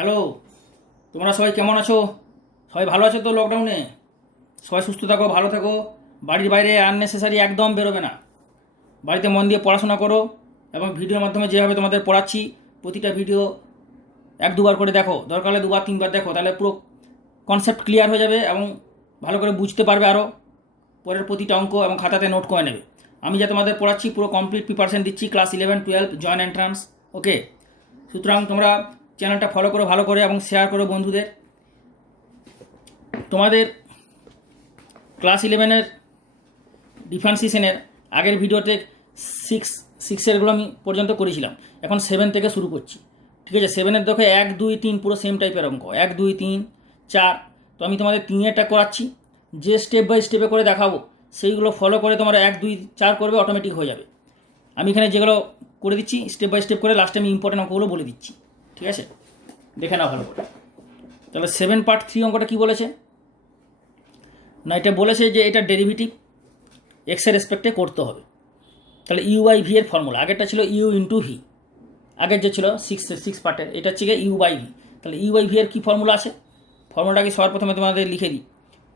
Hello, তোমরা সবাই কেমন আছো? সবাই ভালো আছো তো? লকডাউনে সবাই সুস্থ থাকো, ভালো থাকো। বাড়ির বাইরে আননেসেসারি একদম বেরোবে না। বাড়িতে মন দিয়ে পড়াশোনা করো এবং ভিডিওর মাধ্যমে যেভাবে তোমাদের পড়াচ্ছি প্রতিটা ভিডিও এক দুবার করে দেখো, দরকার হলে দুবার তিনবার দেখো, তাহলে পুরো কনসেপ্ট ক্লিয়ার হয়ে যাবে এবং ভালো করে বুঝতে পারবে। আরও পরের প্রতিটা অঙ্ক এবং খাতাতে নোট করে নেবে। আমি যা তোমাদের পড়াচ্ছি পুরো কমপ্লিট প্রিপারেশন দিচ্ছি ক্লাস 11-12 জয়েন্ট এন্ট্রান্স। ওকে, সুতরাং তোমরা চ্যানেলটা ফলো করো ভালো করে এবং শেয়ার করো বন্ধুদের। তোমাদের ক্লাস 11-এর ডিফারেন্সিয়েশনের আগের ভিডিওতে সিক্সেরগুলো আমি পর্যন্ত করেছিলাম। এখন 7 থেকে শুরু করছি। ঠিক আছে, 7-এর দেখো 1, 2, 3 পুরো সেম টাইপের অঙ্ক, 1, 2, 3, 4। তো আমি তোমাদের 3-এরটা করাচ্ছি, যে স্টেপ বাই স্টেপে করে দেখাবো সেইগুলো ফলো করে তোমরা 1, 2, 4 করবে, অটোমেটিক হয়ে যাবে। আমি এখানে যেগুলো করে দিচ্ছি স্টেপ বাই স্টেপ করে, লাস্টে আমি ইম্পর্টেন্ট অঙ্কগুলো বলে দিচ্ছি। ঠিক আছে, দেখে নাও ভালো করে। তাহলে 7 পার্ট 3 অঙ্কটা কী বলেছে না, এটা বলেছে যে এটা ডেরিভেটিভ এক্সের রেসপেক্টে করতে হবে। তাহলে ইউ বাই ভি এর ফর্মুলা, আগেরটা ছিল ইউ ইন্টু ভি, আগের যে ছিল সিক্স পার্টের, এটা হচ্ছে গিয়ে ইউ বাই ভি। তাহলে ইউ বাই ভি এর কী ফর্মুলা আছে, ফর্মুলাটাকে সবার প্রথমে তোমাদের লিখে দিই।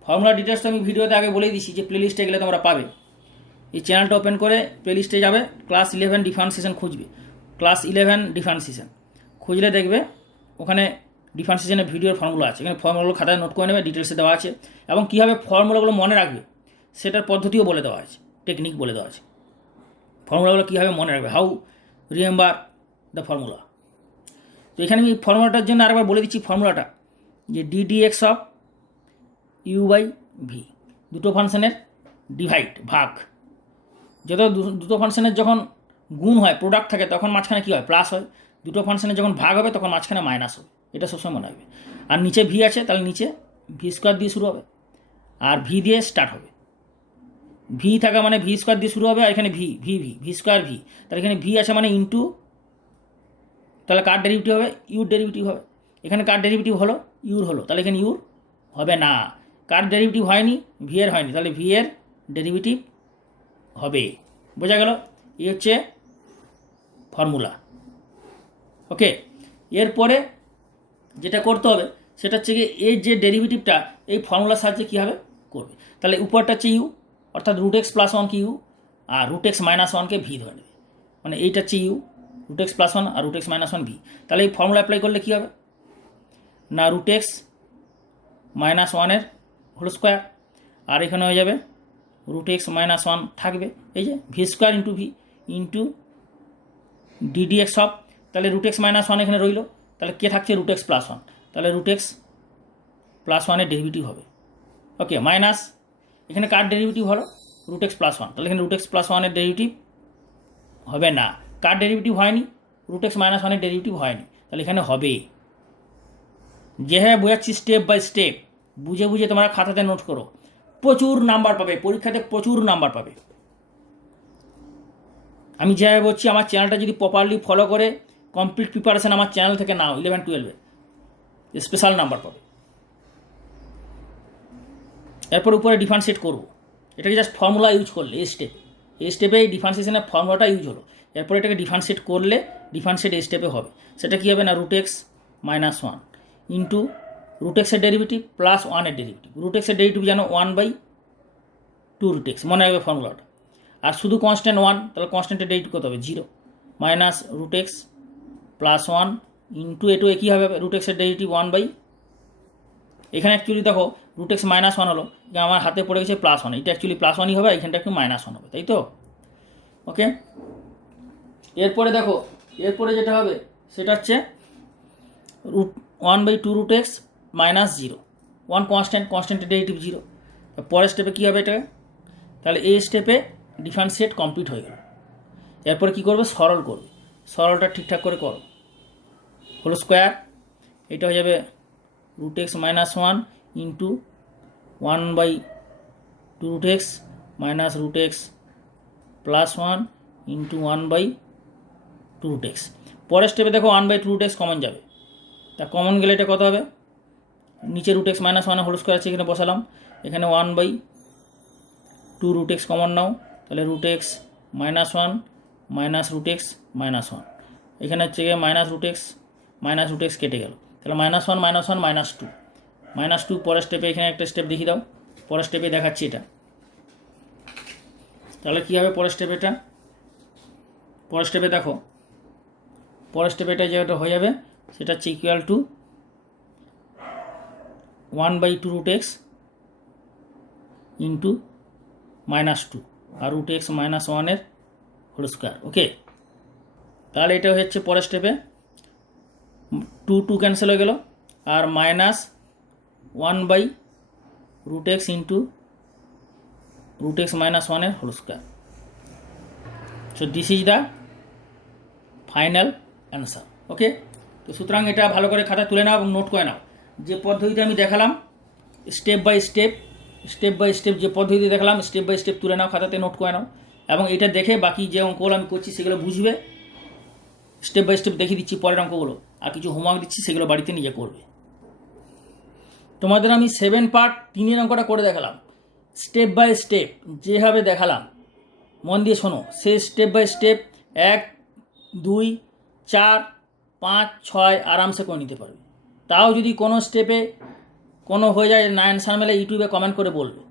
ফর্মুলা ডিটেলসটা আমি ভিডিওতে আগে বলেই দিচ্ছি, যে প্লেলিস্টে গেলে তোমরা পাবে। এই চ্যানেলটা ওপেন করে প্লেলিস্টে যাবে, ক্লাস 11 ডিফারেন্সিয়েশন খুঁজবে, ক্লাস 11 ডিফারেন্সিয়েশন খুঁজলে দেখবে ওখানে ডিফারেন্সিয়েশনের ভিডিওর ফর্মুলা আছে। এখানে ফর্মুলাগুলো খাতায় নোট করে নেবে, ডিটেলসে দেওয়া আছে এবং কীভাবে ফর্মুলাগুলো মনে রাখবে সেটার পদ্ধতিও বলে দেওয়া আছে, টেকনিক বলে দেওয়া আছে। ফর্মুলাগুলো কীভাবে মনে রাখবে, হাউ রিমেম্বার দ্য ফর্মুলা। তো এখানে আমি ফর্মুলাটার জন্য আরেকবার বলে দিচ্ছি ফর্মুলাটা, যে d d x of U by V, দুটো ফাংশনের ডিভাইড ভাগ। যত দুটো ফাংশনের যখন গুণ হয়, প্রোডাক্ট থাকে, তখন মাঝখানে কী হয়, প্লাস হয়। দুটো ফাংশনের যখন ভাগ হবে তখন মাঝখানে মাইনাস হবে, এটা সবসময় মনে রাখবে। আর নিচে ভি আছে, তাহলে নিচে ভি স্কোয়ার দিয়ে শুরু হবে আর ভি দিয়ে স্টার্ট হবে। ভি থাকা মানে ভি স্কোয়ার দিয়ে শুরু হবে, আর এখানে V V V V square V, তাহলে এখানে ভি আছে মানে ইন্টু, তাহলে কার ডেরিভেটিভ হবে, ইউর ডেরিভেটিভ হবে। এখানে কার ডেরিভেটিভ হলো, ইউর হলো, তাহলে এখানে ইউর হবে না। কার ডেরিভেটিভ হয়নি, ভি এর হয়নি, তাহলে ভি এর ডেরিভেটিভ হবে। বোঝা গেল? এই হচ্ছে ফর্মুলা। ওকে, এরপরে যেটা করতে হবে সেটা হচ্ছে কি, এই যে ডেরিভেটিভটা এই ফর্মুলার সাহায্যে কী হবে করবে। তাহলে উপরটা হচ্ছে ইউ, অর্থাৎ রুট এক্স প্লাস ওয়ানকে ইউ আর রুট এক্স মাইনাস ওয়ানকে ভি ধরে নেবে। মানে এইটা হচ্ছে U, root x plus one আর root x minus one V. তাহলে এই ফর্মুলা অ্যাপ্লাই করলে কী হবে না, রুট এক্স মাইনাস ওয়ানের হোল স্কোয়ার, আর এখানে হয়ে যাবে রুট এক্স মাইনাস ওয়ান থাকবে, এই যে V square into V into d d x of, তাহলে রুট এক্স মাইনাস ওয়ান এখানে রইল, তাহলে কে থাকছে রুট এক্স প্লাস ওয়ান, তাহলে রুট এক্স প্লাস ওয়ানের ডেরিভেটিভ হবে। ওকে, মাইনাস এখানে কার ডেরিভেটিভ হলো, রুট এক্স প্লাস ওয়ান, তাহলে এখানে রুট এক্স প্লাস ওয়ানের ডেরিভেটিভ হবে না। কার ডেরিভেটিভ হয়নি, রুট এক্স মাইনাস ওয়ানের ডেরিভেটিভ হয়নি, তাহলে এখানে হবে। যেভাবে বোঝাচ্ছি স্টেপ বাই স্টেপ বুঝে বুঝে তোমরা খাতাতে নোট করো, প্রচুর নাম্বার পাবে, পরীক্ষাতে প্রচুর নাম্বার পাবে। আমি যেভাবে বলছি, আমার চ্যানেলটা যদি প্রপারলি ফলো করে কমপ্লিট প্রিপারেশান আমার চ্যানেল থেকে নাও, 11-12 স্পেশাল নাম্বার পাবে। এরপর উপরে ডিফারেন্সিয়েট করবো, এটাকে জাস্ট ফর্মুলা ইউজ করলে এই স্টেপে এই ডিফারেন্সিয়েশনের ফর্মুলাটা ইউজ হলো। এরপর এটাকে ডিফারেন্সিয়েট করলে ডিফারেন্সিয়েট এই স্টেপে হবে। সেটা কী হবে না, root x minus one into root এক্সের ডেরিভেটিভ প্লাস ওয়ানের ডেরিভেটিভ। রুট এক্সের ডেরিভেটিভ যেন 1/2 রুট এক্স, মনে রাখবে ফর্মুলাটা। আর শুধু কনস্ট্যান্ট 1, তাহলে কনস্ট্যান্টের ডেরিভেটিভ কত হবে, 0 minus root x plus 1 into এটু একই হবে রুট এক্সের ডেরিভেটিভ 1/, এখানে অ্যাকচুয়ালি দেখো রুট এক্স মাইনাস ওয়ান হলো, আমার হাতে পড়ে গেছে প্লাস ওয়ান, এটা অ্যাকচুয়ালি প্লাস ওয়ানই হবে, এখানটা একটু মাইনাস ওয়ান হবে, তাই তো? ওকে, এরপরে দেখো, এরপরে যেটা হবে সেটা হচ্ছে রুট 1/2 রুট এক্স মাইনাস 0, 1 কনস্ট্যান্টের ডেরিভেটিভ 0। পরের স্টেপে কী হবে এটা, তাহলে এই স্টেপে ডিফারেন্সিয়েট কমপ্লিট হয়ে গেল। এরপরে কী করবে, সরল করবে, সরলটা ঠিকঠাক করে করো, হোল স্কোয়ার, এটা হয়ে যাবে root x minus one into 1/2 root x minus root x plus one into 1/2 root x. পরের স্টেপে দেখো 1/2 রুট এক্স কমন যাবে, তা কমন গেলে এটা কত হবে, নিচে রুট এক্স মাইনাস ওয়ানের হোল স্কোয়ার আছে, এখানে বসালাম, এখানে 1/2 রুট এক্স কমন নাও, তাহলে root x minus one minus root x minus one, এখানে হচ্ছে গিয়ে মাইনাস রুট এক্স কেটে গেল, তাহলে -1 -1 -2 -2 পরের স্টেপে এখানে একটা স্টেপ দেখিয়ে দাও, পরের স্টেপে দেখাচ্ছি এটা। তাহলে কী হবে পরের স্টেপে? এটা পরের স্টেপে দেখো, পরের স্টেপে এটা যেটা হয়ে যাবে সেটা হচ্ছে equal to 1/2 root X into -2 আর root X -1 whole square. Okay, তাহলে এটা হচ্ছে পরের স্টেপে 2 ক্যান্সেল হয়ে গেল, আর -1/√x into root X -1 whole square. So this is the final answer. Okay, তো সুতরাং এটা ভালো করে খাতা তুলে নাও এবং নোট করে নাও। যে পদ্ধতিতে আমি দেখালাম স্টেপ বাই স্টেপ যে পদ্ধতি দেখালাম স্টেপ বাই স্টেপ তুলে নাও, খাতাতে নোট করে নাও, এবং এটা দেখে বাকি যে অঙ্কগুলো আমি করছি সেগুলো বুঝবে। স্টেপ বাই স্টেপ দেখিয়ে দিচ্ছি পরের অঙ্কগুলো, আর কিছু হোমওয়ার্ক দিচ্ছি, সেগুলো বাড়িতে নিজে করবে। তোমাদের আমি 7 পার্ট 3 অঙ্কটা করে দেখালাম, স্টেপ বাই স্টেপ যেভাবে দেখালাম মন দিয়ে শোনো। সেই স্টেপ বাই স্টেপ 1 2 4 5 6 আরামসে করে নিতে পারবে। তাও যদি কোনো স্টেপে কোনো হয়ে যায় না অ্যান্সার মেলে, ইউটিউবে কমেন্ট করে বলবে,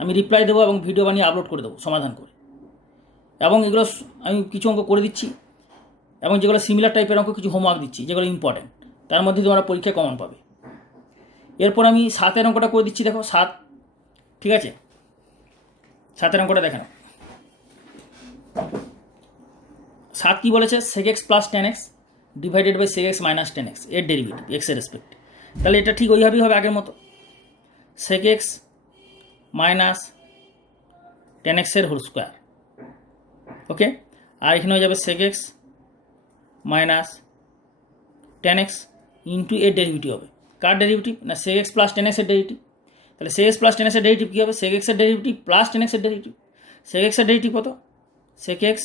আমি রিপ্লাই দেবো এবং ভিডিও বানিয়ে আপলোড করে দেবো সমাধান করে। এবং এগুলো আমি কিছু অঙ্ক করে দিচ্ছি, এবং যেগুলো সিমিলার টাইপের অঙ্ক কিছু হোমওয়ার্ক দিচ্ছি যেগুলো ইম্পর্টেন্ট, তার মধ্যে তোমরা পরীক্ষায় কমন পাবে। এরপর আমি 7 অঙ্কটা করে দিচ্ছি, দেখো 7, ঠিক আছে? 7 অঙ্কটা দেখে নাও। 7 কী বলেছে? sec x plus 10x divided by sec x minus 10x এর ডেরিভেটিভ এক্সের রেসপেক্ট। তাহলে এটা ঠিক ওইভাবেই হবে আগের মতো, sec x মাইনাস 10x এর হোল স্কোয়ার। ওকে, আর এখানে হয়ে যাবে sec x minus 10x into এর ডেরিভেটিভ হবে। কার ডেরিভেটিভ? না sec x প্লাস 10x এর ডেরিভেটিভ। তাহলে sec x প্লাস 10x এর ডেরিভেটিভ কী হবে? sec x এর ডেরিভেটিভ প্লাস 10x এর ডেরিভেটিভ। sec x এর ডেরিভেটিভ কত? sec x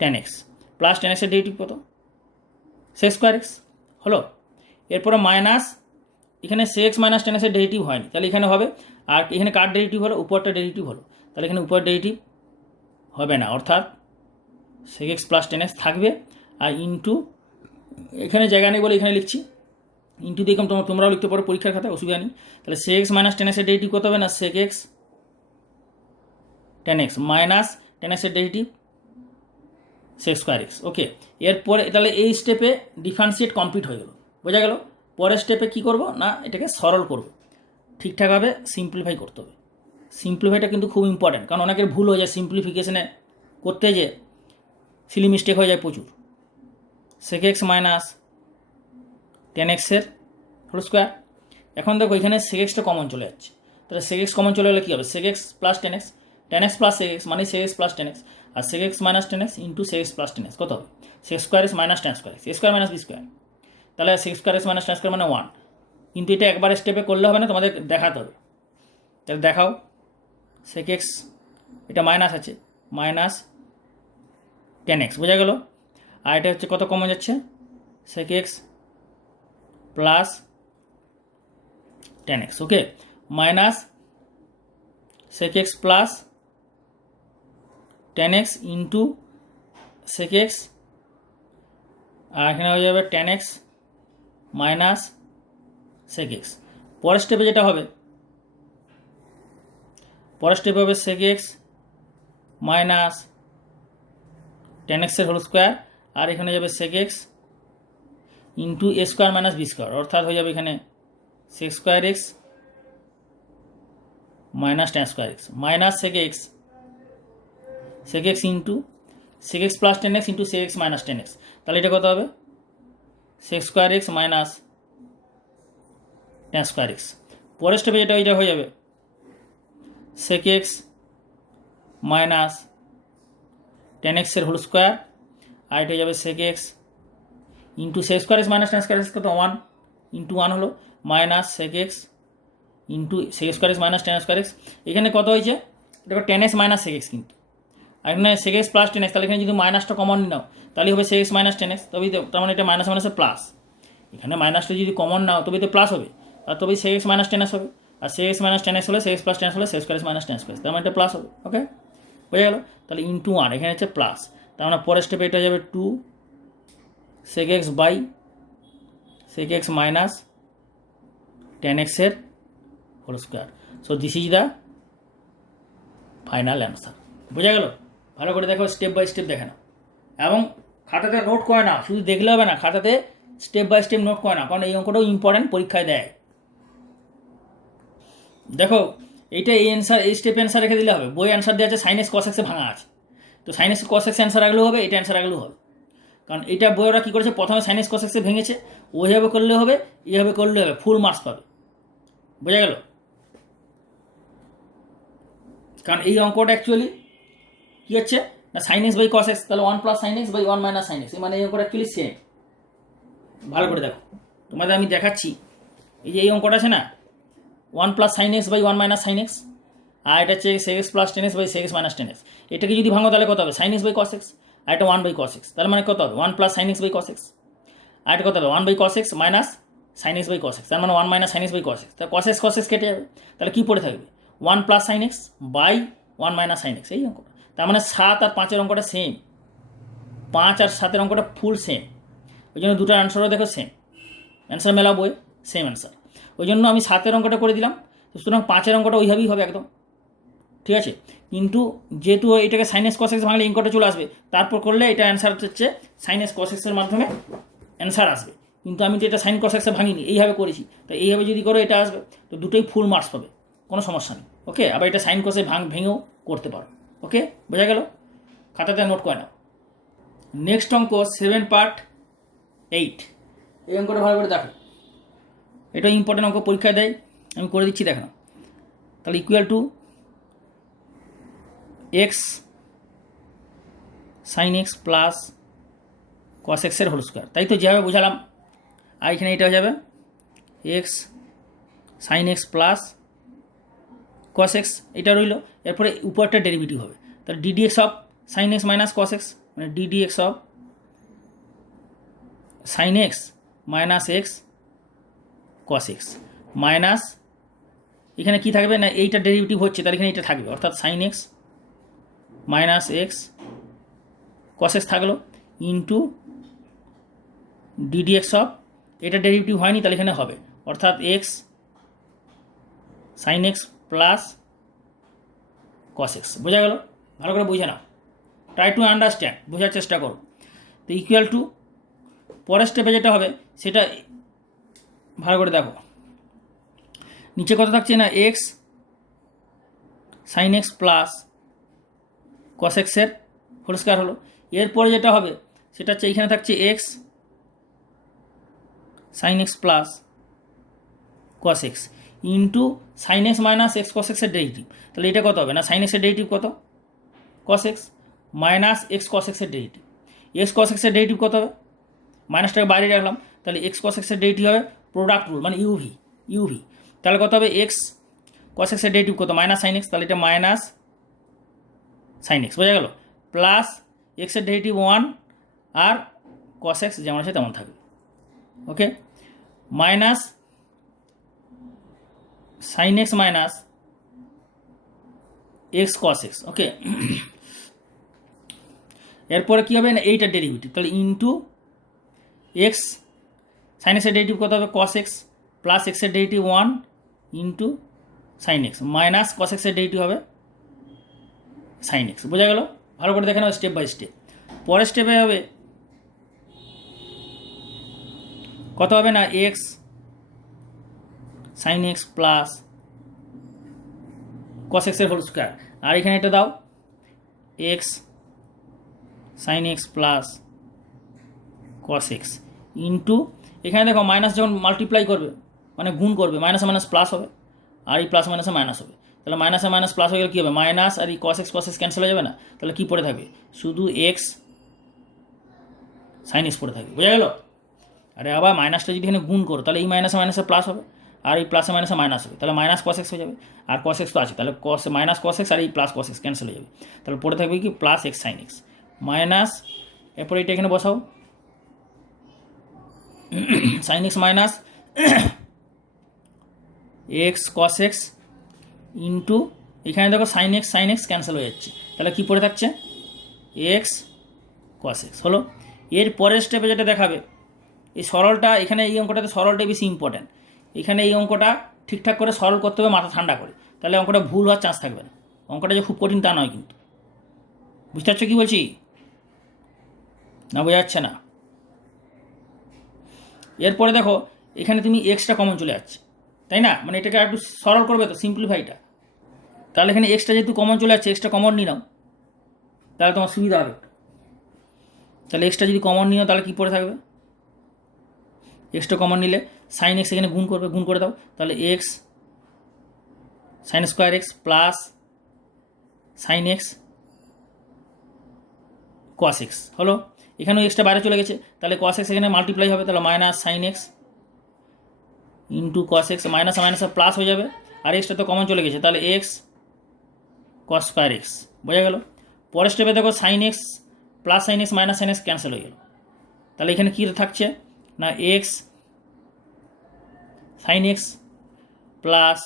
10x plus 10x এর ডেরিভেটিভ কত? sec স্কোয়ার x হলো। এরপরে মাইনাস, এখানে sec x মাইনাস 10x এর ডেরিভেটিভ হয়নি, তাহলে এখানে হবে। আর এখানে কার ডেরিভেটিভ হলো? উপরটা ডেরিভেটিভ হলো, তাহলে এখানে উপর ডেরিভেটিভ হবে না, অর্থাৎ sec x প্লাস 10x থাকবে। আর ইন্টু, এখানে জায়গা নেই বলে এখানে লিখছি, ইন্টু দিয়ে তোমরাও লিখতে পারো পরীক্ষার খাতায়, অসুবিধা নেই। তাহলে sec x মাইনাস 10x এর ডেরিভেটিভ কত হবে? না sec x 10x minus 10x এর ডেরিভেটিভ sec স্কোয়ার x। ওকে, এরপরে তাহলে এই স্টেপে ডিফারেন্সিয়েট কমপ্লিট হয়ে গেল, বোঝা গেল। পরের স্টেপে কী করব? না এটাকে সরল করব, ঠিকঠাকভাবে সিম্পলিফাই করতে হবে। সিম্পলিফাইটা কিন্তু খুব ইম্পর্ট্যান্ট, কারণ অনেকের ভুল হয়ে যায় সিম্পলিফিকেশনে করতে, যে সিলি মিস্টেক হয়ে যায় প্রচুর। sec x মাইনাস 10x এর হোল স্কোয়ার। এখন দেখো এখানে sec xটা কমন চলে যাচ্ছে, তাহলে sec x কমন চলে গেলে কী হবে? sec x plus 10x, 10x plus sec x মানে sec x প্লাস 10x, আর sec x minus 10x into sec x plus 10x কত হবে? sec square x minus 10 square x, a square minus b square. তাহলে sec square x minus 10 square মানে 1, কিন্তু এটা একবার স্টেপে করলে হবে না, তোমাদের দেখাতে হবে। তাহলে দেখাও, sec x এটা মাইনাস আছে, মাইনাস 10x, বোঝা গেল। আর এটা হচ্ছে কত কমন যাচ্ছে? sec x plus 10x। Okay, minus sec x plus 10x into sec x, আর এখানে হয়ে যাবে 10x মাইনাস sec x। পরের স্টেপে যেটা হবে, পরের স্টেপে হবে sec x মাইনাস 10x এর হোল স্কোয়ার, আর এখানে যাবে sec x into a square minus b square, অর্থাৎ হয়ে যাবে এখানে sec square x minus 10 square x minus sec x into sec x plus 10x into sec x minus 10x। তাহলে এটা কত হবে? sec square x minus 10 square x। পরের স্টেপে এটা হয়ে যাবে sec x মাইনাস 10x এর হোল স্কোয়ার, আর এটা হয়ে যাবে sec x into sec square x minus 10 square x কত? 1 ইন্টু 1 হলো, minus sec x into sec square x minus 10 square x। এখানে কত হয়েছে? এটা 10x মাইনাস sec x, কিন্তু আর এখানে sec x প্লাস 10x, তাহলে এখানে যদি মাইনাসটা কমন নাও তাহলে হবে sec x মাইনাস 10x, তবেই তো, তার মানে এটা মাইনাস মাইনাসে প্লাস। এখানে মাইনাসটা যদি কমন নাও তবেই তো প্লাস হবে, আর তবেই sec x মাইনাস 10x হবে, আর sec x মাইনাস 10x হলে sec x প্লাস 10x হলে sec square x minus 10 square, তার মানে এটা প্লাস হবে। ওকে, বোঝা গেল। তাহলে ইন্টু 1, এখানে হচ্ছে প্লাস, তার মানে পরের স্টেপে এটা যাবে 2 sec x by sec x minus tan x এর whole square. So this is the final answer. বোঝা গেল? ভালো করে দেখো, স্টেপ বাই স্টেপ দেখে নাও এবং খাতাতে নোট করে না, শুধু দেখলে হবে না, খাতাতে স্টেপ বাই স্টেপ নোট করে না, কারণ এই অঙ্কটাও ইম্পর্টেন্ট, পরীক্ষায় দেয়। দেখো এইটা এই অ্যান্সার, এই স্টেপ অ্যান্সার রেখে দিলে হবে। বই অ্যান্সার দেওয়া আছে সাইন এক্স কস এক্সে ভাঙা আছে, তো sign x cos x answer রাখলেও হবে, এটা অ্যান্সার রাখলেও হবে। কারণ এটা বই ওরা কী করেছে, প্রথমে সাইন এক্স কস এক্সে ভেঙেছে, ওইভাবে করলে হবে, এইভাবে করলে হবে, ফুল মার্কস পাবে। বোঝা গেল? কারণ এই অঙ্কটা অ্যাকচুয়ালি কী হচ্ছে না, sine x by cos x, তাহলে 1 plus sine x by 1 minus sine x, মানে এই অঙ্কটা অ্যাকচুয়ালি সেম। ভালো করে দেখো, তোমাদের আমি দেখাচ্ছি। এই যে এই অঙ্কটা আছে না, 1 plus sine x by 1 minus sine X, আর এটা হচ্ছে sec X plus ten X by sec X minus ten X. এটাকে যদি ভাঙো তাহলে কত হবে, sine x by cos x, আর এটা 1 বাই কস এক্স, তাহলে মানে কত হবে 1 plus sine x by cos x, আর এটা কত হবে 1 by cos x minus sine x by cos X, তার মানে 1 minus sine x by cos x. তাহলে কস এক্স কেটে যাবে, তাহলে কী পড়ে থাকবে 1 plus sine x by 1 minus sine x. এই অঙ্কটা, তার মানে 7 আর 5-এর অঙ্কটা সেম, 5 আর 7-এর অঙ্কটা ফুল সেম। ওই জন্য দুটোর অ্যান্সারও দেখো সেম, অ্যান্সার মেলাবো, সেম অ্যান্সার। ওই জন্য আমি 7-এর অঙ্কটা করে দিলাম, সুতরাং 5-এর অঙ্কটা ওইভাবেই হবে একদম, ঠিক আছে। কিন্তু যেহেতু এটাকে সাইন এক্স কস এক্স ভাঙলে ইনকটা চলে আসবে, তারপর করলে এটা অ্যান্সার হচ্ছে সাইন এক্স কস এক্সের মাধ্যমে অ্যান্সার আসবে। কিন্তু আমি তো এটা সাইন কস এক্সে ভাঙিনি, এইভাবে করেছি, তো এইভাবে যদি করো এটা আসবে, তো দুটোই ফুল মার্কস পাবে, কোনো সমস্যা নেই। ওকে, আবার এটা সাইন কসে ভেঙেও করতে পারো। ওকে, বোঝা গেল? খাতাতে নোট করে নাও। নেক্সট অঙ্ক 7 পার্ট 8, এই অঙ্কটা ভালো করে দেখো, এটা ইম্পর্টেন্ট অঙ্ক, পরীক্ষায় দেয়, আমি করে দিচ্ছি দেখো। তাহলে equal to x sine x plus cos এক্সের হোল স্কোয়ার, তাই তো যেভাবে বোঝালাম। আর এখানে এটা হয়ে যাবে x sine x plus cos x, এটা রইল। এরপরে উপরটা ডেরিভেটিভ হবে, তাহলে d d x of sine x minus cos x, মানে d d x of sine x minus x cos x minus, এখানে কী থাকবে না, এইটা ডেরিভেটিভ হচ্ছে, তাহলে এখানে এটা থাকবে, অর্থাৎ sine x minus x cos x থাকলো ইন্টু ডিডি এক্স অফ, এটা ডেরিভেটিভ হয়নি, তাহলে এখানে হবে, অর্থাৎ x sine x plus cos x. বোঝা গেল? ভালো করে বুঝে নাও, ট্রাই টু আন্ডারস্ট্যান্ড, বোঝার চেষ্টা করো। তো ইকুয়াল টু পরের স্টেপে যেটা হবে সেটা ভালো করে দেখো, নিচে কত থাকছে না, x sine x plus cos এক্সের হোল স্কোয়ার হলো। এরপরে যেটা হবে সেটা হচ্ছে এইখানে থাকছে x sine x plus cos x into sine x minus x cos এক্সের ডেরিভেটিভ, তাহলে এটা কত হবে না, সাইন এক্সের ডেরিভেটিভ কত, cos x minus x cos এক্সের ডেরিভেটিভ, এক্স কস এক্সের ডেরিভেটিভ কত হবে, মাইনাসটাকে বাইরে রাখলাম, তাহলে এক্স কস এক্সের ডেরিভেটিভ হবে প্রোডাক্ট রুল, মানে ইউভি, তাহলে কত হবে এক্স কস এক্সের ডেরিভেটিভ কত, মাইনাস সাইন এক্স, তাহলে এটা মাইনাস সাইন এক্স, বোঝা গেল, প্লাস এক্সের ডেরিভেটিভ 1 আর কস এক্স যেমন আছে তেমন থাকবে। Okay, minus sine x minus x cos x. Okay, এরপরে কী হবে না, এইটার ডেরিভেটিভ, তাহলে ইন্টু এক্স সাইন এক্সের ডেরিভেটিভ কত হবে, কস এক্স প্লাস এক্সের derivative 1 into sine x minus cos এক্সের ডেরিভেটিভ হবে সাইন এক্স। বোঝা গেল? ভালো করে দেখে নাও স্টেপ বাই স্টেপ। পরের স্টেপে হবে কত হবে না, x sine x plus cos এক্সের হোল স্কোয়ার, আর এখানে এটা দাও x sine x plus cos x into, এখানে দেখো মাইনাস যখন মাল্টিপ্লাই করবে মানে গুণ করবে, মাইনাসে মাইনাস প্লাস হবে, আর এই প্লাস মাইনাসে মাইনাস হবে, তাহলে মাইনাসে মাইনাস প্লাস হয়ে গেলে কী হবে, মাইনাস আর এই কস এক্স ক্যান্সেল হয়ে যাবে না, তাহলে কী পড়ে থাকবে, শুধু এক্স সাইন এক্স পড়ে থাকবে। বোঝা গেল? আরে আবার মাইনাসটা যদি এখানে গুণ করো তাহলে এই মাইনাসে মাইনাসে প্লাস হবে, আর এই প্লাসে মাইনাসে মাইনাস হবে, তাহলে মাইনাস কস এক্স হয়ে যাবে, আর কস এক্স তো আছে, তাহলে কস মাইনাস কস এক্স আর এই প্লাস কস এক্স ক্যান্সেল হয়ে যাবে, তাহলে পড়ে থাকবে কি plus x sine x minus, এরপরে এটা এখানে বসাও sine x minus x cos x into, এখানে দেখো সাইন এক্স ক্যান্সেল হয়ে যাচ্ছে, তাহলে কী পড়ে থাকছে এক্স কস এক্স হলো। এর পরের স্টেপে যেটা দেখাবে এই সরলটা এখানে এই অঙ্কটাতে সরলটাই বেশি ইম্পর্ট্যান্ট। এখানে এই অঙ্কটা ঠিকঠাক করে সরল করতে হবে মাথা ঠান্ডা করে, তাহলে অঙ্কটা ভুল হওয়ার চান্স থাকবে না। অঙ্কটা যে খুব কঠিন তা নয় কিন্তু, বুঝতে পারছো কী বলছি না? বোঝা যাচ্ছে না? এরপরে দেখো এখানে তুমি এক্সট্রা কমন চলে যাচ্ছে, তাই না? মানে এটাকে একটু সরল করবে তো, সিম্পলিফাইটা। তাহলে এখানে এক্সট্রা যেহেতু কমন চলে যাচ্ছে, এক্সট্রা কমন নিয়ে নাও, তাহলে তোমার সুবিধা হবে। তাহলে এক্সট্রা যদি কমন নিও তাহলে কী পড়ে থাকবে? এক্সট্রা কমন নিলে সাইন এক্স এখানে গুণ করবে, গুণ করে দাও, তাহলে x sine square x plus sine x cos x হলো। এখানেও এক্সট্রা বাইরে চলে গেছে, তাহলে কস এক্স এখানে মাল্টিপ্লাই হবে, তাহলে minus sine x into cos x, minus minus plus হয়ে যাবে, আর এক্সট্রা তো কমন চলে গেছে, তাহলে এক্স কস স্কোয়ার এক্স। বোঝা গেল? পরের স্টেপে দেখো sine x plus sine x minus sine x cancel হয়ে গেল, তাহলে এখানে কী থাকছে না x sine x plus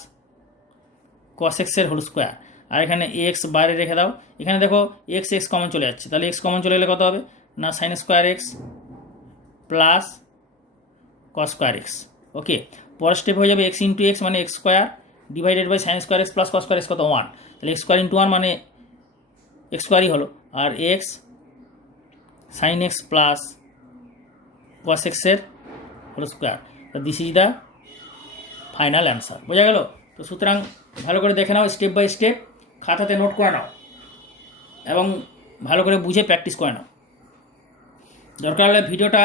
cos এক্সের হোল স্কোয়ার, আর এখানে এক্স বাইরে রেখে দাও। এখানে দেখো এক্স এক্স কমন চলে যাচ্ছে, তাহলে এক্স কমন চলে গেলে কত হবে না sine square x plus cos square x. Okay, পরের স্টেপ হয়ে যাবে এক্স ইন্টু এক্স মানে x square divided by sine square x plus cos square x কত 1, তাহলে এক্স স্কোয়ার ইন্টু 1 মানে এক্স স্কোয়ারই হলো, আর x sine x plus cos এক্সের হোল স্কোয়ার। তো this is the final answer. বোঝা গেল? তো সুতরাং ভালো করে দেখে নাও, স্টেপ বাই স্টেপ খাতাতে নোট করে নাও এবং ভালো করে বুঝে প্র্যাকটিস করে নাও। দরকার হলে ভিডিওটা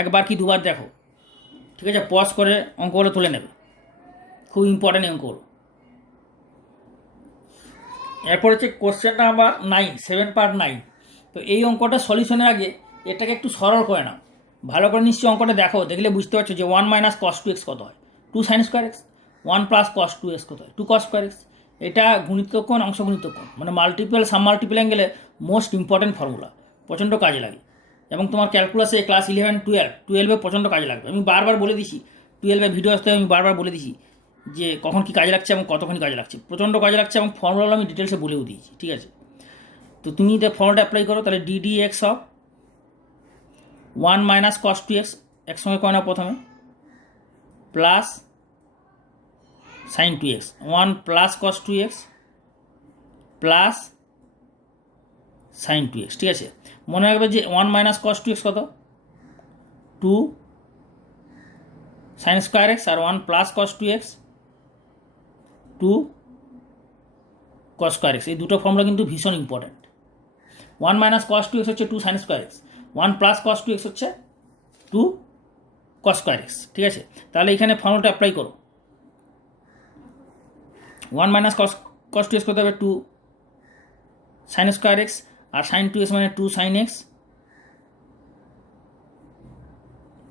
একবার কি দুবার দেখো, ঠিক আছে? পজ করে অঙ্কগুলো তুলে নেবে, খুব ইম্পর্ট্যান্ট অঙ্কগুলো। এরপর হচ্ছে কোশ্চেন নাম্বার 9, 7 পার্ট 9। তো এই অঙ্কটা সলিউশনের আগে এটাকে একটু সরল করে নাও, ভালো করে নিশ্চয়ই অঙ্কটা দেখো, দেখলে বুঝতে পারছো যে 1 মাইনাস কস 2x কত হয়, 2 sign square x, 1 plus cos 2x কত হয়, 2 কস স্কোয়ার এক্স। এটা গুণিতক কোণ অংশগুণিতক কোণ মানে মাল্টিপল সাম মাল্টিপল অ্যাঙ্গেলে মোস্ট ইম্পর্ট্যান্ট ফর্মুলা, প্রচণ্ড কাজে লাগে। এবং তোমার ক্যালকুলাসে ক্লাস 11, 12 প্রচণ্ড কাজে লাগবে। আমি বারবার বলে দিছি, 12 ভিডিও আসতে আমি বারবার বলে দিছি যে কখন কী কাজে লাগছে এবং কতক্ষণ কাজে লাগছে, প্রচণ্ড কাজে লাগছে, এবং ফর্মুলাগুলো আমি ডিটেলসে বলেও দিয়েছি, ঠিক আছে? তো তুমি যে ফর্মুলাটা অ্যাপ্লাই করো, তাহলে d d x of 1 minus cos 2x একসঙ্গে করে নাও প্রথমে, plus sine 2x, 1 plus cos 2x plus sine 2x, ঠিক আছে? মনে রাখবে যে 1 মাইনাস কস 2x কত 2 সাইন স্কোয়ার এক্স, আর 1 প্লাস কস 2x 2 কস স্কোয়ার এক্স। এই দুটো ফর্মুলা কিন্তু ভীষণ ইম্পর্ট্যান্ট। 1 মাইনাস কস 2x হচ্ছে 2 sign square x, 1 plus cos 2x হচ্ছে 2 কস স্কোয়ার এক্স, ঠিক আছে? তাহলে এখানে ফর্মুলাটা অ্যাপ্লাই করো। 1 মাইনাস কস 2x করতে হবে 2 সাইন স্কোয়ার এক্স, আর সাইন 2x মানে 2 সাইন এক্স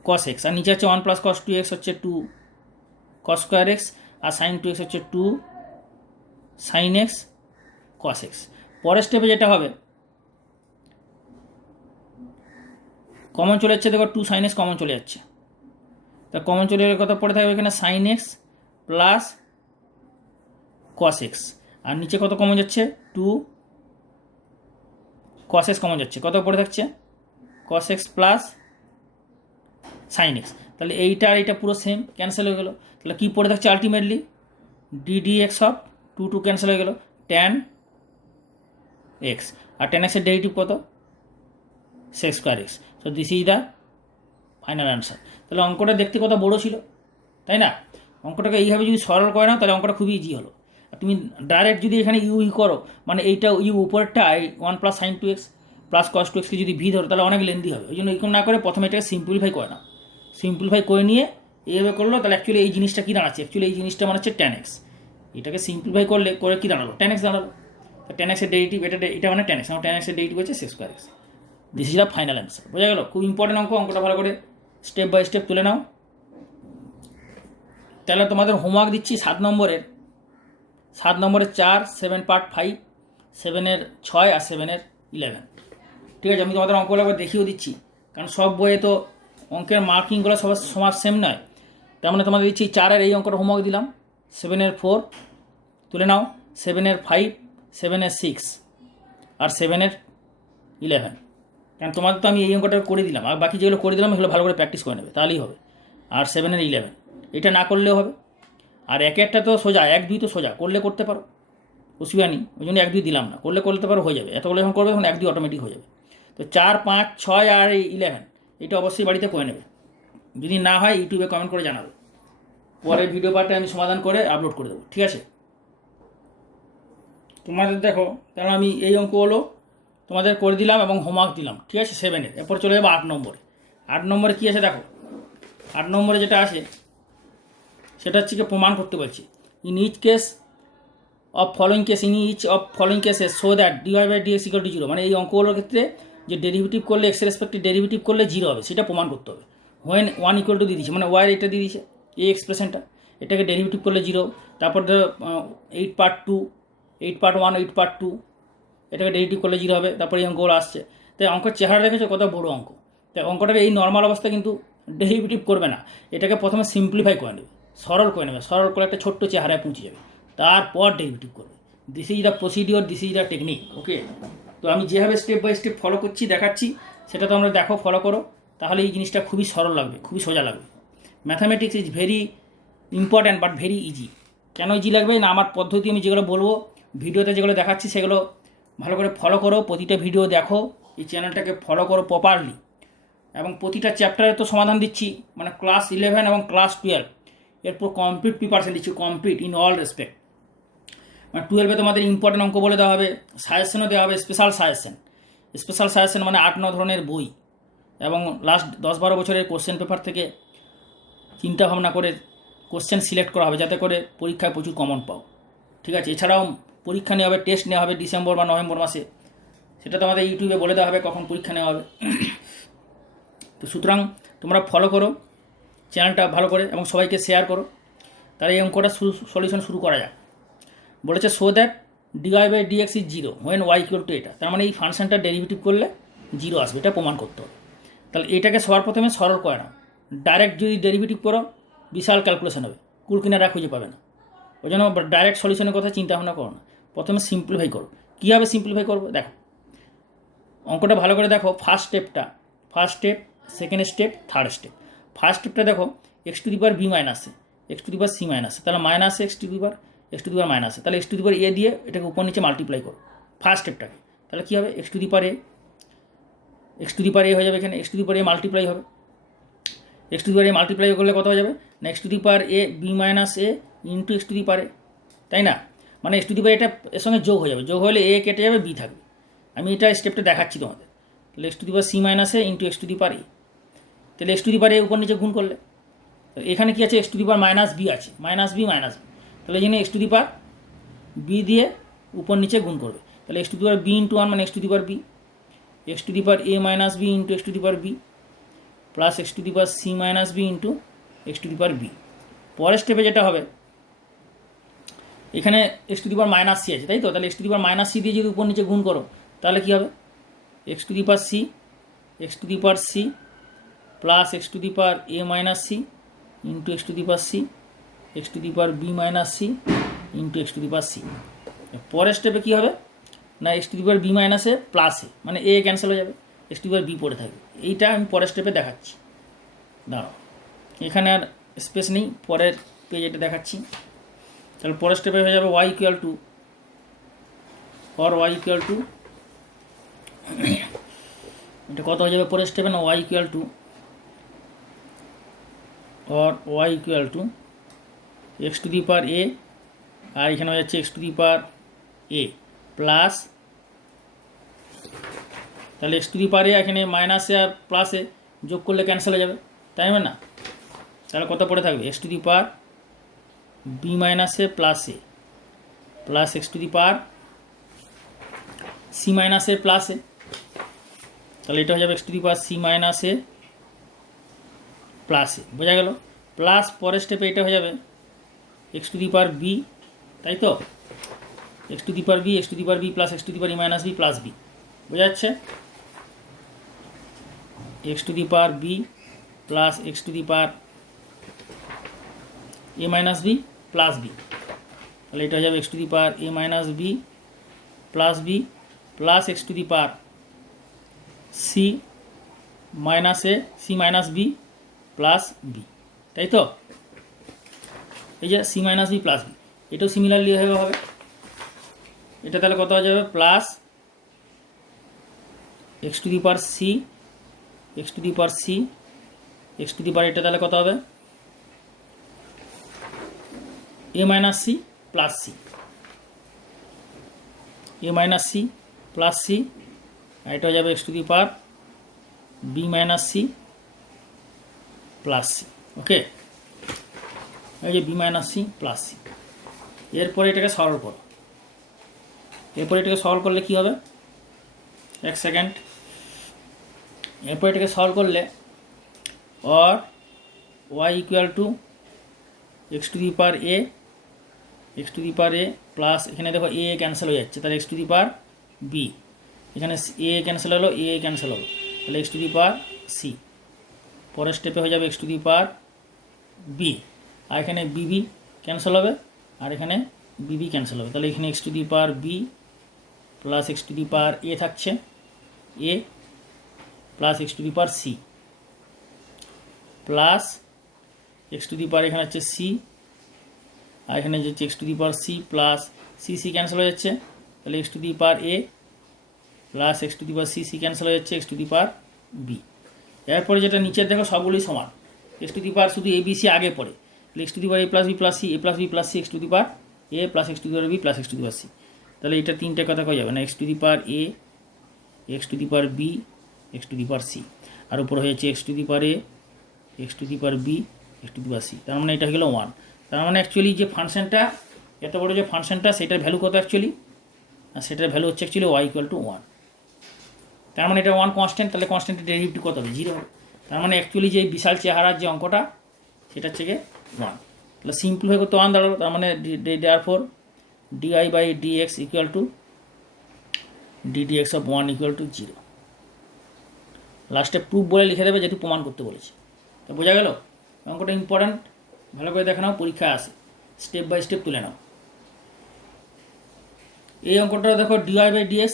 কস এক্স, আর নিচে হচ্ছে 1 প্লাস কস 2x হচ্ছে 2 কস স্কোয়ার এক্স, আর সাইন 2x হচ্ছে 2 সাইন এক্স কস এক্স। পরের স্টেপে যেটা হবে কমন চলে যাচ্ছে, দেখো 2 সাইন এক্স কমন চলে যাচ্ছে, তা কমন চলে গেলে কত পড়ে থাকবে এখানে sine x plus cos x, আর নিচে কত কমন যাচ্ছে 2 কস এক্স কমন যাচ্ছে, কত পড়ে থাকছে কস এক্স প্লাস সাইন এক্স। তাহলে এইটা আর এইটা পুরো সেম ক্যান্সেল হয়ে গেল, তাহলে কী পড়ে থাকছে ultimately DD x of 2 cancel হয়ে গেল ট্যান এক্স, আর ট্যান এক্সের ডেরিভেটিভ কত sex square x. So this is the final answer. তাহলে অঙ্কটা দেখতে কত বড়ো ছিল, তাই না? অঙ্কটাকে এইভাবে যদি সরল করে নাও তাহলে অঙ্কটা খুবই ইজি হলো। আর তুমি ডাইরেক্ট যদি এখানে ইউ করো, মানে এইটা ইউ উপরেরটা 1 plus sine 2x plus cos 2xকে যদি ভি ধরো তাহলে অনেক লেন্দি হবে। ওই জন্য এরকম না করে প্রথমে এটাকে সিম্পলিফাই করে নাও, সিম্পলিফাই করে নিয়ে এইভাবে করলো, তাহলে অ্যাকচুয়ালি এই জিনিসটা কী দাঁড়াচ্ছে, অ্যাকচুয়ালি এই জিনিসটা মানে হচ্ছে ট্যান এক্স। এটাকে সিম্পলিফাই করলে করে কী দাঁড়ালো ট্যান এক্স দাঁড়ালো, ট্যান এক্সের ডেরিভেটিভ এটা মানে ট্যান এক্স, আমার ট্যান এক্সের ডেরিভেটিভ হচ্ছে sex square x. This is the final answer. বোঝা গেল? খুব ইম্পর্টেন্ট অঙ্ক, অঙ্কটা ভালো করে স্টেপ বাই স্টেপ তুলে নাও। তাহলে তোমাদের হোমওয়ার্ক দিচ্ছি 7 নম্বরের 4, 7 পার্ট 5, 7-এর 6 আর 7-এর 11, ঠিক আছে? আমি তোমাদের অঙ্কগুলো একবার দেখিয়েও দিচ্ছি, কারণ সব বইয়ে তো অঙ্কের মার্কিংগুলো সবার সমান সেম নয়। তার মানে তোমাদের দিচ্ছি 4-এর এই অঙ্কটা হোমওয়ার্ক দিলাম, 7-এর 4 তুলে নাও, 7-এর 5, 7-এর 6 আর 7-এর 11, কারণ তোমাদের তো আমি এই অঙ্কটা করে দিলাম, আর বাকি যেগুলো করে দিলাম সেগুলো ভালো করে প্র্যাকটিস করে নেবে, তাহলেই হবে। আর 7 আর 11 এটা না করলেও হবে। আর একে একটা তো সোজা, 1 2 তো সোজা, করলে করতে পারো, অসুবিধা নেই, ওই জন্য 1 2 দিলাম না, করতে পারো, হয়ে যাবে। এতগুলো যখন করবে তখন 1 2 অটোমেটিক হয়ে যাবে। তো 4 5 6 আর 11 এটা অবশ্যই বাড়িতে করে নেবে। যদি না হয় ইউটিউবে কমেন্ট করে জানাবে, পরের ভিডিও পার্টে আমি সমাধান করে আপলোড করে দেবো, ঠিক আছে? তোমাদের দেখো, কারণ আমি এই অঙ্কগুলো তোমাদের করে দিলাম এবং হোমওয়ার্ক দিলাম, ঠিক আছে 7-এর। এরপর চলে যাবো 8 নম্বরে। 8 নম্বরে কী আছে দেখো, 8 নম্বরে যেটা আছে সেটা হচ্ছে কি প্রমাণ করতে বলছি। In each case of following case, in each of following কেসে show that dy by dx equal to 0, মানে এই অঙ্কগুলোর ক্ষেত্রে যে ডেরিভেটিভ করলে এক্স রেসপেক্টে ডেরিভেটিভ করলে 0 হবে, সেটা প্রমাণ করতে হবে। হোয়েন 1 ইকুয়াল টু দিয়ে দিচ্ছে, মানে ওয়াই এটা দিয়ে দিচ্ছে, এই এক্সপ্রেশনটা, এটাকে ডেরিভেটিভ করলে 0। তারপর 8 পার্ট 2, 8 পার্ট 1, 8 পার্ট 2, এটাকে ডেরিভেটিভ করলে 0 হবে। তারপরে এই অঙ্কগুলো আসছে। তাই অঙ্কের চেহারা দেখেছো কত বড় অঙ্ক। তাই অঙ্কটাকে এই নর্মাল অবস্থা কিন্তু ডেরিভেটিভ করবে না, এটাকে প্রথমে সিম্পলিফাই করে নেবে, সরল করে নেবে, সরল করে একটা ছোট্ট চেহারায় পৌঁছে যাবে, তারপর ডেরিভেটিভ করবে। This is the procedure, this is the technique, okay? তো আমি যেভাবে স্টেপ বাই স্টেপ ফলো করছি দেখাচ্ছি, সেটা তোমরা দেখো, ফলো করো, তাহলে এই জিনিসটা খুবই সরল লাগবে, খুবই সোজা লাগবে। Mathematics is very important but very easy. কেন ইজি লাগবে না, আমার পদ্ধতি আমি যেগুলো বলবো ভিডিওতে, যেগুলো দেখাচ্ছি সেগুলো ভালো করে ফলো করো, প্রতিটা ভিডিও দেখো, এই চ্যানেলটাকে ফলো করো প্রপারলি, এবং প্রতিটা চ্যাপ্টারে তো সমাধান দিচ্ছি, মানে ক্লাস 11 এবং ক্লাস 12 এরপর কমপ্লিট প্রিপারেশন দিচ্ছি, কমপ্লিট ইন অল রেসপেক্ট। মানে 12-এ তোমাদের ইম্পর্টেন্ট অঙ্ক বলে দেওয়া হবে, সাজেশনও দেওয়া হবে, স্পেশাল সাজেশন মানে 8-9 ধরনের বই, এবং লাস্ট 10-12 বছরের কোশ্চেন পেপার থেকে চিন্তা ভাবনা করে কোশ্চেন সিলেক্ট করা হবে, যাতে করে পরীক্ষায় প্রচুর কমন পাও, ঠিক আছে? এছাড়াও পরীক্ষা নেওয়া হবে, টেস্ট নেওয়া হবে ডিসেম্বর বা নভেম্বর মাসে, সেটা তোমাদের ইউটিউবে বলে দেওয়া হবে কখন পরীক্ষা নেওয়া হবে। তো সুতরাং তোমরা ফলো করো চ্যানেলটা ভালো করে এবং সবাইকে শেয়ার করো। তাহলে এই অঙ্কটা সলিউশন শুরু করা যাক। বলেছে show that dy by dx is 0 when y equal to এটা, তার মানে এই ফাংশনটা ডেরিভেটিভ করলে 0 আসবে, এটা প্রমাণ করতে হবে। তাহলে এটাকে সবার প্রথমে সরল করে নাও, ডাইরেক্ট যদি ডেরিভেটিভ করো বিশাল ক্যালকুলেশন হবে, কুল কিনারা খুঁজে পাবে না। ওই জন্য ডাইরেক্ট সলিউশনের কথা চিন্তা ভাবনা করো না, প্রথমে সিম্পলিফাই করো। কীভাবে সিম্পলিফাই করবো দেখো, অঙ্কটা ভালো করে দেখো। First step, second step, third step. First স্টেপটা দেখো, x to the power b মাইনাসে, x to the power c মাইনাসে, তাহলে মাইনাসে এক্স টু দি পাওয়ার মাইনাসে, তাহলে এক্স টু দি পাওয়ার এ দিয়ে এটাকে উপর নিচে মাল্টিপ্লাই করো ফার্স্ট স্টেপটাকে। তাহলে কী হবে, এক্স টু দি পাওয়ার এ হয়ে যাবে, এখানে x to the power a multiply হবে। X to the power a multiply করলে কত হয়ে যাবে না, x to the power a b minus a into x to the power a, তাই না? মানে এক্স টু দি পাওয়ার এটা এর সঙ্গে যোগ হয়ে যাবে, যোগ হলে এ কেটে যাবে, বি থাকবে। আমি এটা স্টেপটা দেখাচ্ছি তোমাদের। তাহলে x to the power c minus a into x to the power a, তাহলে এক্স টু দি পাওয়ার এ উপর নিচে গুণ করলে এখানে কি আছে, x to the power minus b আছে, মাইনাস বি, তাহলে এই জন্য x to the power b দিয়ে উপর নিচে গুণ করবে। তাহলে x to the power b into 1 মানে x to the power B, x to the power a minus b into x to the power B, plus x to the power c minus b into x to the power b. পরের স্টেপে যেটা হবে, এখানে x to the power minus c আছে, তাই তো? তাহলে x to the power minus c দিয়ে যদি উপর নিচে গুণ করো, তাহলে কী হবে, x to the power c plus x to the power a minus c into x to the power c, x to the power b minus c into x to the power c. পরের স্টেপে কী হবে না, x to the power b minus a plus a, মানে a cancel হয়ে যাবে, x to the power b পড়ে থাকবে। এইটা আমি পরের স্টেপে দেখাচ্ছি, দাঁড়াও, এখানে আর স্পেস নেই, পরের পেজ এটা দেখাচ্ছি। তাহলে পরের স্টেপে হয়ে যাবে ওয়াই ইকুয়াল টু এটা কত হয়ে যাবে পরের স্টেপে না, y equal to x to the power a, আর এখানে হয়ে যাচ্ছে x to the power A plus, তাহলে x to the power a এখানে মাইনাসে আর প্লাসে যোগ করলে ক্যান্সেল হয়ে যাবে, তাই না? তাহলে কত পড়ে থাকবে, x to the power b minus a plus a plus x to the power c minus a plus a, তাহলে এটা হয়ে যাবে x to the power c minus a plus a, বোঝা গেল? প্লাস পরের স্টেপে এটা হয়ে যাবে x to the power b, তাই তো? X to the power B plus x to the power e minus b plus b, বোঝা যাচ্ছে? X to the power B plus x to the power a minus b plus b, তাহলে এটা হয়ে যাবে x to the power a minus b plus x to the power c minus a c minus b plus b, তাই তো? এই যে c minus b plus b, এটাও similarly হবে। এটা তাহলে কত হয়ে যাবে? Plus x to the power c x to the power c x to the power, এটা তাহলে কত হবে? A minus c plus C, a minus c plus c, আর এটা হয়ে যাবে x to the power b minus c plus c. Okay, এই যে b minus c plus c. এরপরে এটাকে সলভ করো। এরপরে এটাকে সলভ করলে কী হবে? এক সেকেন্ড। এরপর এটাকে সলভ করলে or y equal to x to the power A x to the power A plus, এখানে দেখো এ ক্যান্সেল হয়ে যাচ্ছে, তাহলে x to the power b, এখানে এ ক্যান্সেল হলো, এ ক্যান্সেল হলো, তাহলে x to the power c. পরের স্টেপে হয়ে যাবে x to the power b, আর এখানে বিবি ক্যান্সেল হবে, আর এখানে বিবি ক্যান্সেল হবে, তাহলে এখানে x to the power B plus x to the power a থাকছে, a plus x to the power c plus x to the power এখানে হচ্ছে সি, আর এখানে যে x to the power c plus c c cancel হয়ে যাচ্ছে, তাহলে x to the power A plus x to the power c c cancel হয়ে যাচ্ছে, x to the power b. এরপরে যেটা নিচের দেখো সবগুলোই সমান, এক্স টু দি পাওয়ার শুধু এ বি সি আগে পড়ে, তাহলে x to the power A plus B plus C, A plus B plus C, x to the power A plus x to the power B plus x to the power C, তাহলে এটা তিনটে কথা কয়ে যাবে না, x to the power A x to the power B x to the power C, আর উপরে হয়েছে X to the power A x to the power B x to the power c, তার মানে এটা হয়ে গেল 1। তার মানে অ্যাকচুয়ালি যে ফাংশনটা এত বড় যে ফাংশনটা সেটার ভ্যালু কত অ্যাকচুয়ালি? আর সেটার ভ্যালু হচ্ছে অ্যাকচুয়ালি ওয়াই ইকুয়াল টু 1। তার মানে এটা 1 কনস্ট্যান্ট, তাহলে কনস্ট্যান্টের ডেরিভেটিভ কত হবে? 0 হবে। তার মানে অ্যাকচুয়ালি যে বিশাল চেহারার যে অঙ্কটা সেটা হচ্ছে গিয়ে 1, তাহলে সিম্পলিফাই করতে 1 দাঁড়ালো, তার মানে therefore dy by dx equal to d dx of 1 equal to 0। লাস্টে প্রুফ বলে লিখে দেবে, যেহেতু প্রমাণ করতে বলেছে। তা বোঝা গেল? অঙ্কটা ইম্পর্ট্যান্ট, ভালো করে দেখে নাও, পরীক্ষায় আসে, স্টেপ বাই স্টেপ তুলে নাও। এই অঙ্কটা দেখো ডিওয়াই বাই ডিএস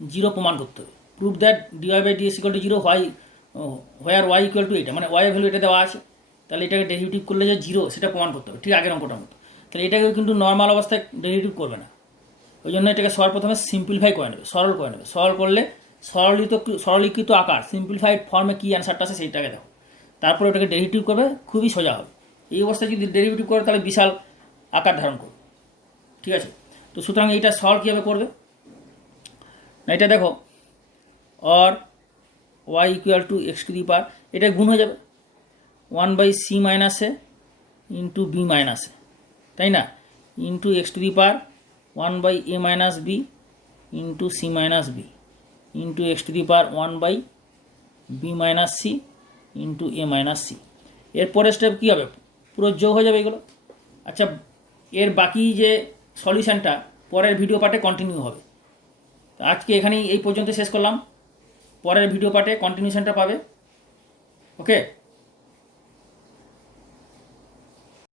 0 প্রমাণ করতে হবে। Proof that dy by dx equal to 0 where y equal to এটা, মানে ওয়াই ভ্যালু এটা দেওয়া আছে, তাহলে এটাকে ডেরিভেটিভ করলে যে 0 সেটা প্রমাণ করতে হবে, ঠিক আগের অঙ্কটার মতো। তাহলে এটাকে কিন্তু নর্মাল অবস্থায় ডেরিভেটিভ করবে না, ওই জন্য এটাকে সর্বপ্রথমে সিম্পলিফাই করে নেবে, সরল করে নেবে। সরল করলে সরলীকৃত আকার সিম্পলিফাইড ফর্মে কী অ্যান্সারটা আছে সেইটাকে দেখো, তারপরে ওটাকে ডেরিভেটিভ করবে, খুবই সোজা হবে। এই অবস্থায় যদি ডেরিভেটিভ করে তাহলে বিশাল আকার ধারণ করবে, ঠিক আছে? তো সুতরাং এইটা সলভ কীভাবে করবে না, এটা দেখো or y equal to x to the power, এটা গুণ হয়ে যাবে 1 by c minus a into b minus a, তাই না, into x to the power 1 by a minus b into c minus b into x to the power 1 by b minus c into a minus c. এরপরের step কী হবে? পুরো যোগ হয়ে যাবে এগুলো। আচ্ছা, এর বাকি যে সলিউশানটা পরের ভিডিও পার্টে কন্টিনিউ হবে। তো আজকে এখানেই এই পর্যন্ত শেষ করলাম, পরের ভিডিও পার্টে কন্টিনিউশনটা পাবে। ওকে।